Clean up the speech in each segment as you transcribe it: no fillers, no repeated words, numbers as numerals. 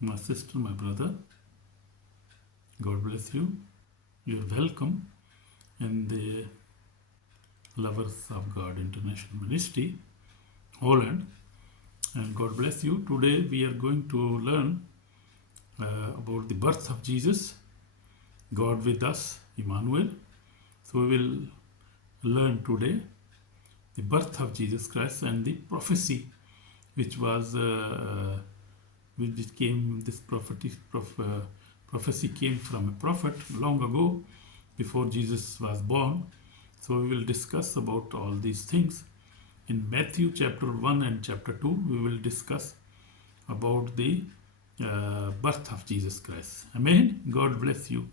my sister, my brother. God bless you. You're welcome in the Lovers of God International Ministry Holland, and God bless you. Today we are going to learn about the birth of Jesus, God with us, Emmanuel. So we will learn today the birth of Jesus Christ and the prophecy which was which came, this prophecy came from a prophet long ago before Jesus was born. So we will discuss about all these things. In Matthew chapter 1 and chapter 2, we will discuss about the birth of Jesus Christ. Amen. God bless you.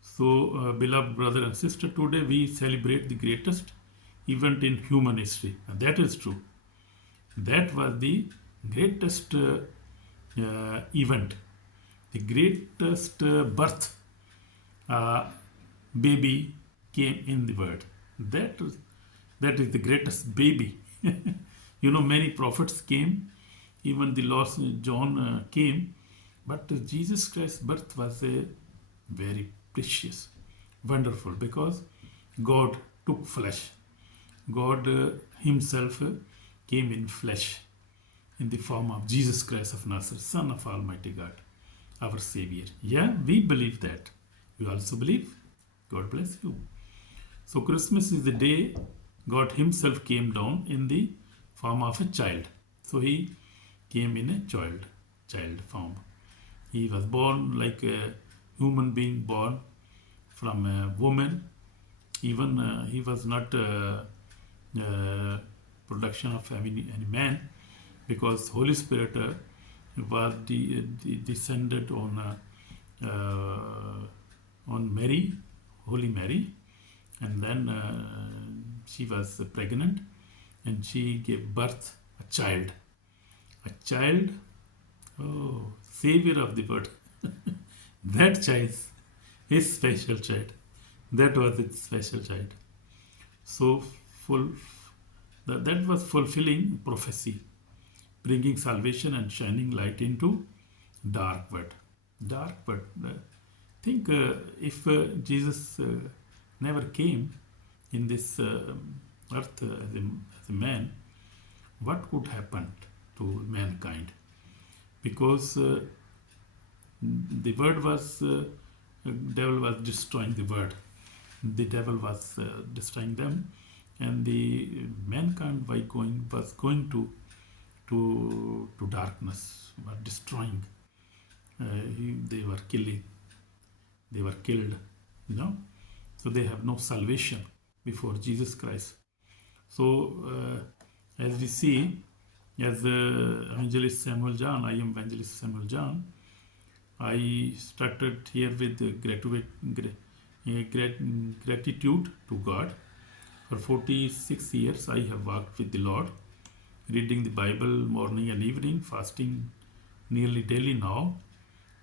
So, beloved brother and sister, today we celebrate the greatest event in human history. And that is true. That was the greatest event, the greatest birth. Baby came in the world. That is the greatest baby. Many prophets came, even the Lord John came, but Jesus Christ's birth was a very precious, wonderful, because God took flesh. God himself came in flesh in the form of Jesus Christ of Nazareth, Son of Almighty God, our Savior. Yeah, we believe that. You also believe? God bless you. So Christmas is the day God himself came down in the form of a child. So he came in a child form. He was born like a human being born from a woman. Even he was not production of any man, because Holy Spirit was descended on Mary, Holy Mary, and then she was pregnant, and she gave birth a child, Savior of the world. That child, his special child, that was its special child. So that was fulfilling prophecy, bringing salvation and shining light into dark world. Think if Jesus never came in this earth as a man, what could happen to mankind? Because the word was, devil was destroying the word. The devil was destroying them, and the mankind was going to darkness, were destroying. They were killed, So they have no salvation before Jesus Christ. So as we see, as Evangelist Samuel John, I am Evangelist Samuel John. I started here with gratitude to God. For 46 years I have walked with the Lord, reading the Bible morning and evening, fasting nearly daily now,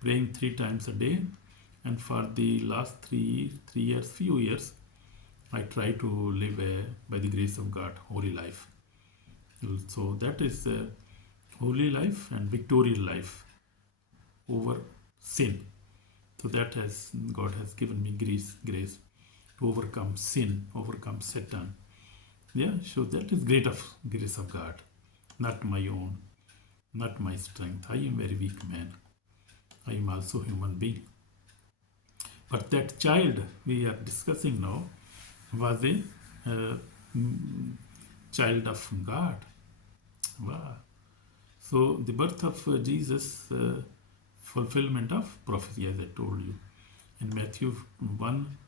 praying 3 times a day, and for the last few years, I try to live by the grace of God, holy life. So that is a holy life and victorious life over sin. So that God has given me grace to overcome sin, overcome Satan. Yeah, so that is grace of God, not my own, not my strength. I am very weak man. I am also human being. But that child we are discussing now was a child of God. Wow. So the birth of Jesus, fulfillment of prophecy, as I told you. In Matthew 1,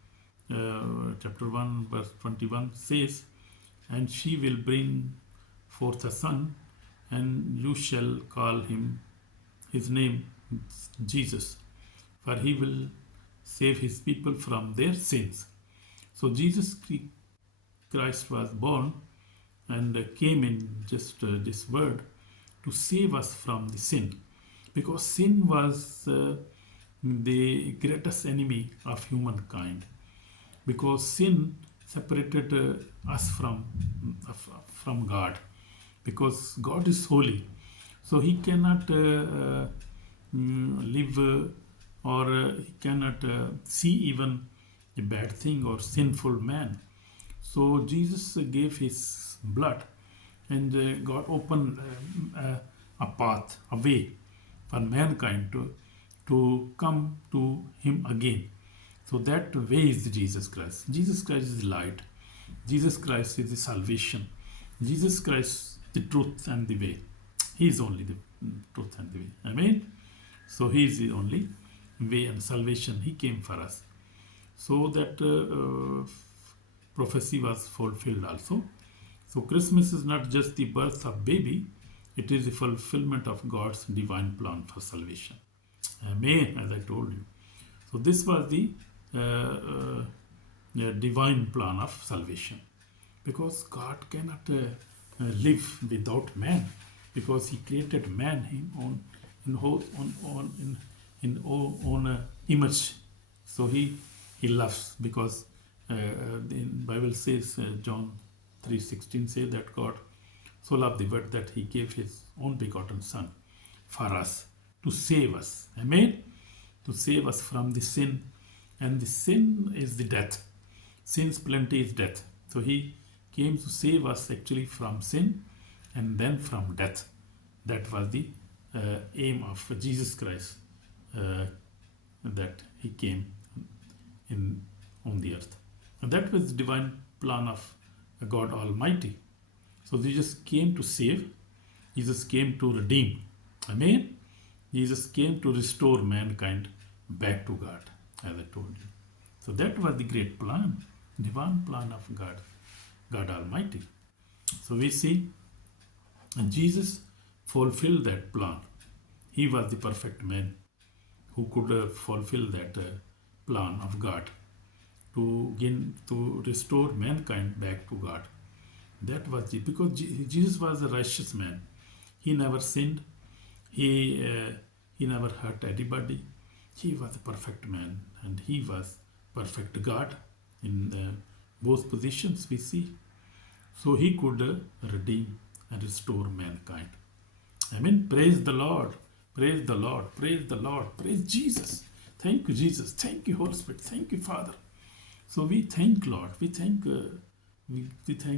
chapter 1, verse 21 says, "And she will bring forth a son, and you shall call his name Jesus, for he will save his people from their sins." So Jesus Christ was born and came in just this word to save us from the sin, because sin was the greatest enemy of humankind, because sin separated us from God, because God is holy, so he cannot live or he cannot see even a bad thing or sinful man. So Jesus gave his blood, and God opened a path, a way for mankind to come to him again. So that way is Jesus Christ. Jesus Christ is the light. Jesus Christ is the salvation. Jesus Christ the truth and the way. He is only the truth and the way. Amen. So he is the only way and salvation. He came for us. So that prophecy was fulfilled also. So Christmas is not just the birth of baby, it is the fulfillment of God's divine plan for salvation. Amen, as I told you. So this was the divine plan of salvation. Because God cannot live without man, because He created man in own image. So He loves, because the Bible says, John 3:16 says that God so loved the world that He gave His own begotten Son for us, to save us. Amen? To save us from the sin. And the sin is the death. Sin's plenty is death. So He came to save us actually from sin and then from death. That was the aim of Jesus Christ, that He came on the earth. And that was the divine plan of God Almighty. So Jesus came to save. Jesus came to redeem. Amen? Jesus came to restore mankind back to God, as I told you. So that was the great plan, divine plan of God Almighty. So we see Jesus fulfilled that plan. He was the perfect man who could fulfill that plan of God to restore mankind back to God. That was it. Because Jesus was a righteous man. He never sinned. He never hurt anybody. He was a perfect man, and He was perfect God in both positions we see. So He could redeem and restore mankind. Amen. Praise the Lord. Praise the Lord. Praise the Lord. Praise Jesus. Thank you, Jesus. Thank you, Holy Spirit. Thank you, Father. So we thank Lord. We thank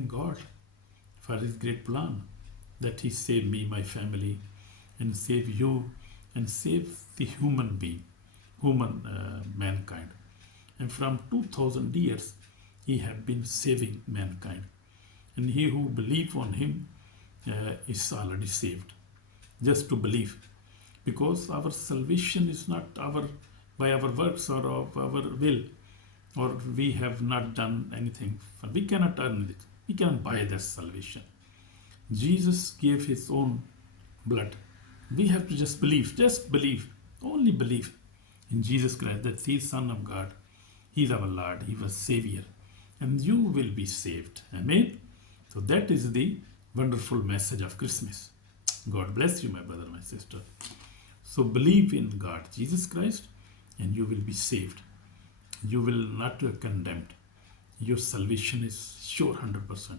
God for His great plan, that He saved me, my family, and save you, and save the human being, mankind. And from 2000 years, He have been saving mankind. And he who believes on Him is already saved. Just to believe. Because our salvation is not by our works or of our will, or we have not done anything. We cannot earn it. We cannot buy this salvation. Jesus gave His own blood. We have to just believe, only believe in Jesus Christ, that He is Son of God. He is our Lord. He was Savior. And you will be saved. Amen? So that is the wonderful message of Christmas. God bless you, my brother, my sister. So believe in God, Jesus Christ, and you will be saved. You will not be condemned. Your salvation is sure 100%.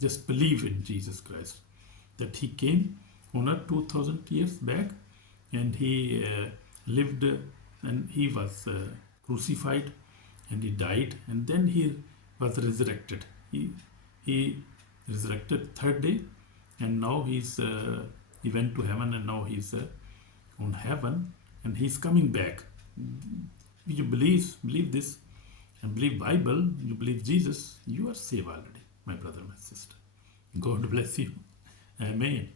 Just believe in Jesus Christ, that He came on earth 2000 years back, and He lived, and He was crucified, and He died, and then He was resurrected. He resurrected third day, and now He went to heaven, and now He's on heaven, and He's coming back. You believe this, and believe Bible, you believe Jesus, you are saved already, my brother, my sister. God bless you. Amen.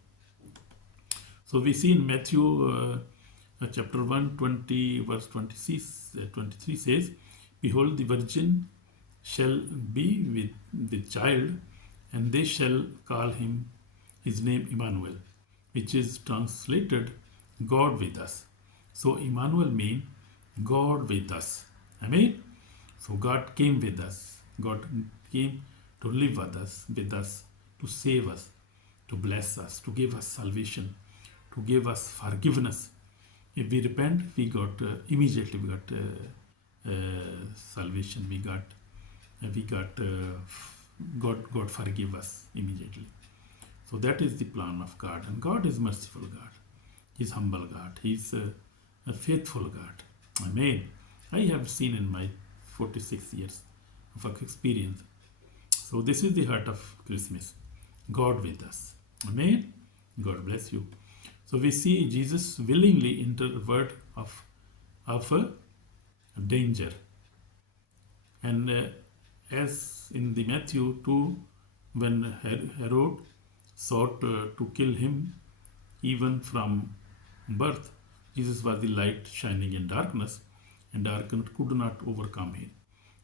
So we see in Matthew chapter 1, 20, verse 23 says, Behold, the virgin shall be with the child, and they shall call his name Emmanuel, which is translated God with us. So Emmanuel means God with us. Amen. So God came with us. God came to live with us, to save us, to bless us, to give us salvation, to give us forgiveness. If we repent, we got immediately salvation. God forgive us immediately. So that is the plan of God, and God is merciful God. He's humble God. He's a faithful God. Amen. I have seen in my 46 years of experience. So this is the heart of Christmas. God with us. Amen. God bless you. So we see Jesus willingly enter the word of danger. And as in the Matthew 2, when Herod sought to kill him, even from birth, Jesus was the light shining in darkness, and darkness could not overcome him.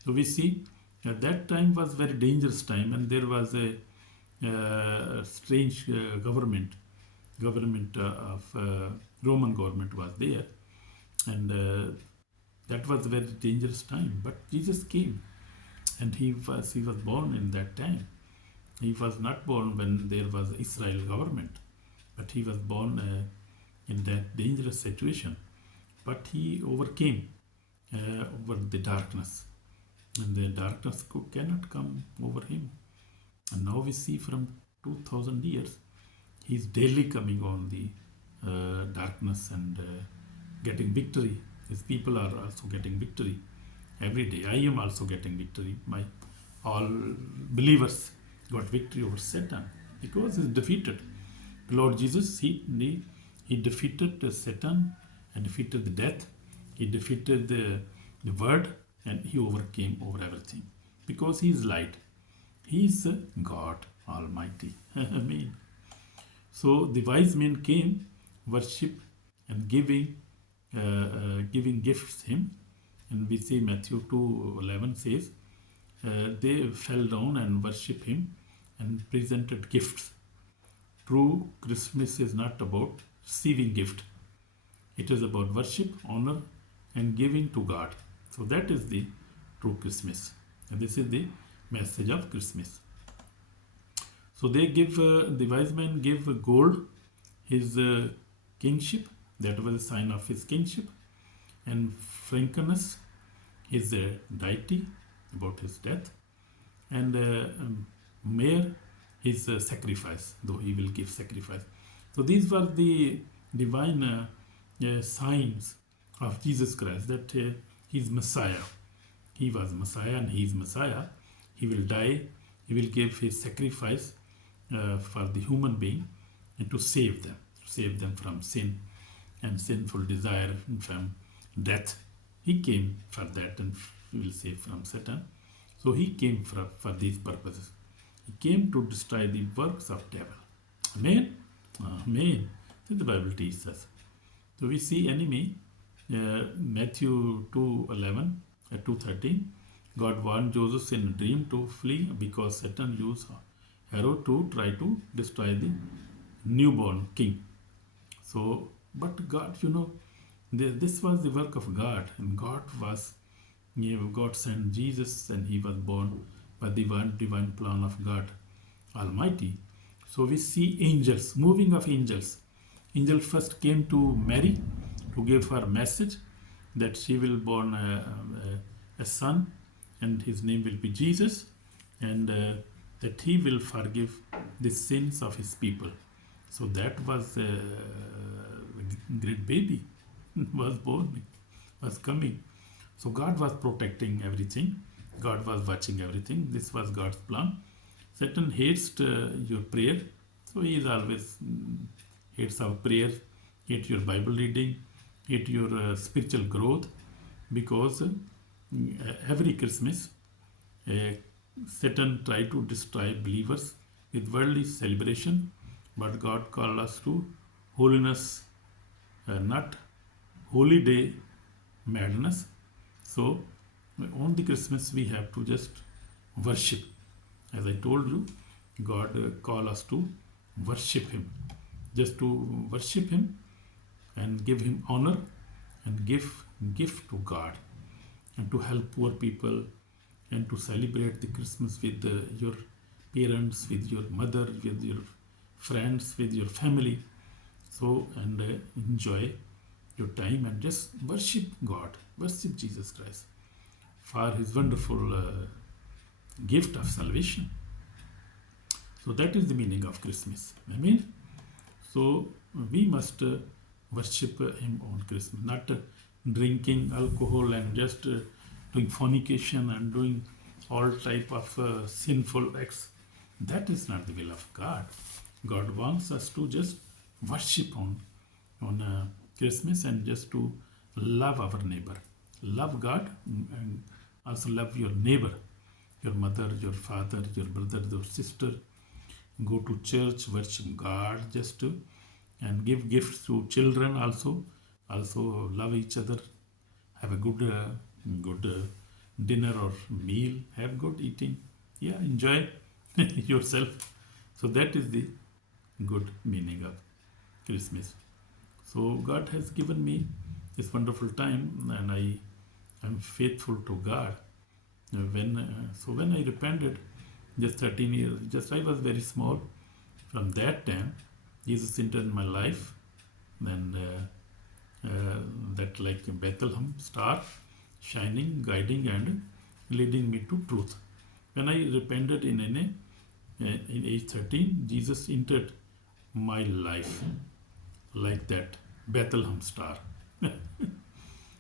So we see that time was very dangerous time, and there was a strange government of Roman government was there, and that was a very dangerous time. But Jesus came, and he was born in that time. He was not born when there was Israel government, but he was born in that dangerous situation. But he overcame over the darkness, and the darkness cannot come over him. And now we see from 2000 years, he is daily coming on the darkness and getting victory. His people are also getting victory every day. I am also getting victory. My all believers got victory over Satan because he's defeated. Lord Jesus, he defeated Satan and defeated the death. He defeated the word, and he overcame over everything because he is light. He is God Almighty. Amen. So the wise men came, worship and giving gifts him, and we see Matthew 2:11 says they fell down and worship him and presented gifts. True Christmas is not about receiving gift. It is about worship, honor, and giving to God. So that is the true Christmas, and this is the message of Christmas. So they give the wise men give gold, his kingship. That was a sign of his kingship, and frankincense, his deity, about his death, and myrrh, his sacrifice, though he will give sacrifice. So these were the divine signs of Jesus Christ, that he is Messiah. He was Messiah and he is Messiah. He will die. He will give his sacrifice for the human being and to save them from sin and sinful desire and from death. He came for that, and he will save from Satan. So he came for these purposes. He came to destroy the works of devil. Amen. Amen. The Bible teaches us. So we see enemy, Matthew 2:11, 2:13. God warned Joseph in a dream to flee because Satan used Herod to try to destroy the newborn king. So, but God, this was the work of God, and God sent Jesus, and he was born by the divine plan of God Almighty. So we see angels, moving of angels. Angel first came to Mary to give her message that she will born a son, and his name will be Jesus, and that he will forgive the sins of his people. So that was a great baby was born, was coming. So God was protecting everything. God was watching everything. This was God's plan. Satan hates your prayer. So he is always hates our prayer, hates your Bible reading, hates your spiritual growth, because every Christmas Satan tried to destroy believers with worldly celebration, but God called us to holiness, not holy day madness. So on the Christmas we have to just worship. As I told you, God called us to worship him, just to worship him and give him honor and give gift to God, and to help poor people, and to celebrate the Christmas with your parents, with your mother, with your friends, with your family. So, and enjoy your time and just worship God, worship Jesus Christ for his wonderful gift of salvation. So that is the meaning of Christmas. Amen. So we must worship Him on Christmas, not drinking alcohol and just doing fornication and doing all type of sinful acts. That is not the will of God. God wants us to just worship on Christmas and just to love our neighbor, love God, and also love your neighbor, your mother, your father, your brother, your sister. Go to church, worship God, just to, and give gifts to children also. Also love each other, have a good dinner or meal, have good eating. Yeah, enjoy yourself. So that is the good meaning of Christmas. So God has given me this wonderful time, and I am faithful to God. When I repented, just 13 years, just I was very small. From that time, Jesus entered my life, and that like a Bethlehem star, shining, guiding, and leading me to truth. When I repented in age 13, Jesus entered my life like that Bethlehem star,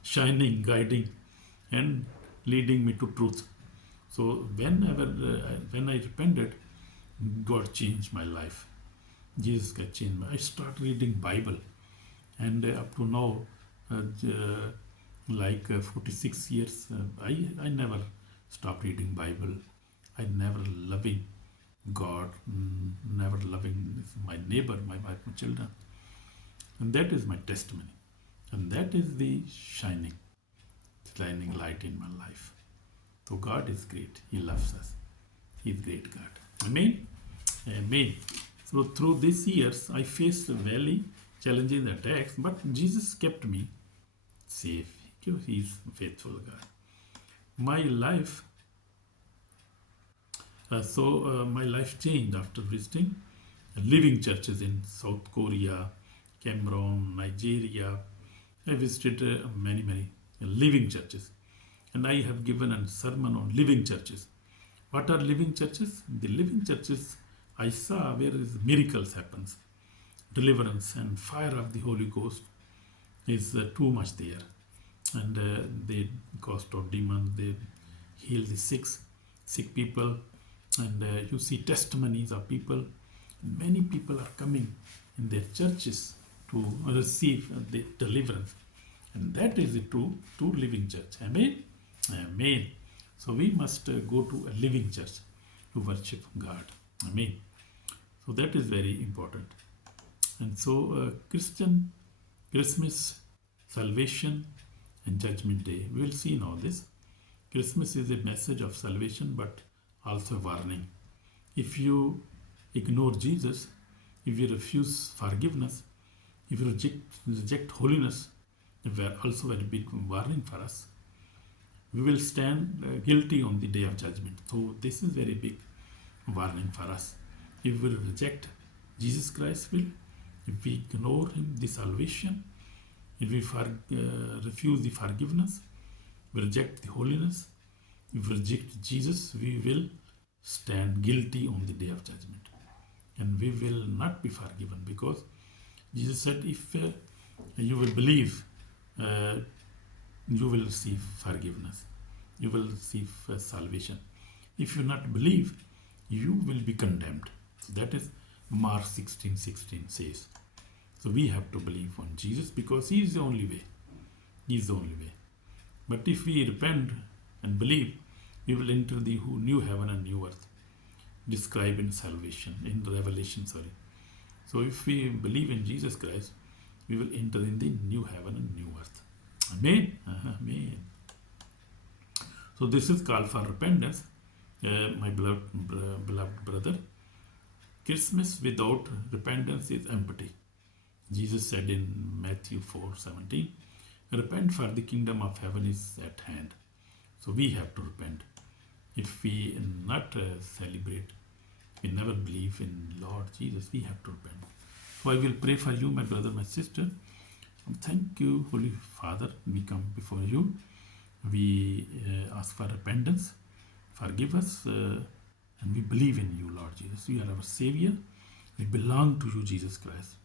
shining, guiding, and leading me to truth. So when I repented, God changed my life. Jesus got changed. I started reading Bible, and up to now, like 46 years, I never stopped reading Bible. I never loving God, never loving my neighbor, my wife, my children. And that is my testimony. And that is the shining light in my life. So God is great. He loves us. He is great God. Amen. Amen. So through these years, I faced very challenging attacks, but Jesus kept me safe. He is faithful God. My life, my life changed after visiting living churches in South Korea, Cameroon, Nigeria. I visited many living churches, and I have given a sermon on living churches. What are living churches? The living churches I saw where miracles happens, deliverance and fire of the Holy Ghost is too much there, and they cast out demons, they heal the sick people, and you see testimonies of people. Many people are coming in their churches to receive the deliverance, and that is the true living church. Amen. Amen. So we must go to a living church to worship God. Amen. So that is very important. And so Christian, Christmas, salvation, and Judgment Day. We will see now this. Christmas is a message of salvation, but also a warning. If you ignore Jesus, if you refuse forgiveness, if you reject holiness, also a big warning for us. We will stand guilty on the day of judgment. So this is very big warning for us. If we reject Jesus Christ, if we ignore Him, the salvation, if we refuse the forgiveness, we reject the holiness, if we reject Jesus, we will stand guilty on the day of judgment. And we will not be forgiven, because Jesus said, if you will believe, you will receive forgiveness. You will receive salvation. If you not believe, you will be condemned. So that is Mark 16:16 says. So we have to believe on Jesus, because He is the only way. He is the only way. But if we repent and believe, we will enter the new heaven and new earth, described in Revelation. So if we believe in Jesus Christ, we will enter in the new heaven and new earth. Amen. Amen. So this is call for repentance, my beloved brother. Christmas without repentance is empty. Jesus said in Matthew 4:17, repent, for the kingdom of heaven is at hand. So we have to repent. If we not celebrate, we never believe in Lord Jesus, we have to repent. So I will pray for you, my brother, my sister. Thank you, Holy Father. We come before you. We ask for repentance. Forgive us, and we believe in you, Lord Jesus. You are our Savior. We belong to you, Jesus Christ.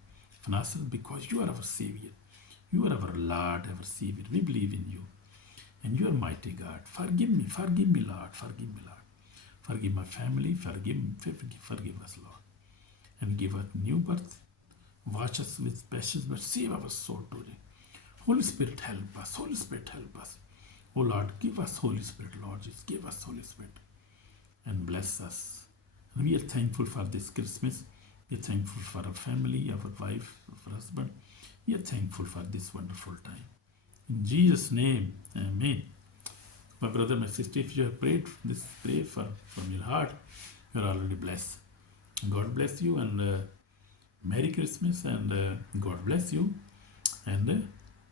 finances, because you are our Savior. You are our Lord, our Savior. We believe in you. And you are mighty God. Forgive me, Lord. Forgive me, Lord. Forgive my family. Forgive us, Lord. And give us new birth. Wash us with precious blood. Save our soul today. Holy Spirit, help us. Holy Spirit, help us. Oh Lord, give us Holy Spirit, Lord. Just give us Holy Spirit and bless us. And we are thankful for this Christmas. We are thankful for our family, our wife, our husband. We are thankful for this wonderful time. In Jesus' name, amen. My brother, my sister, if you have prayed this prayer from your heart, you are already blessed. God bless you, and Merry Christmas, and God bless you, and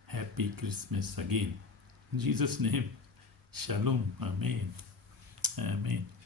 Happy Christmas again. In Jesus' name, Shalom. Amen. Amen.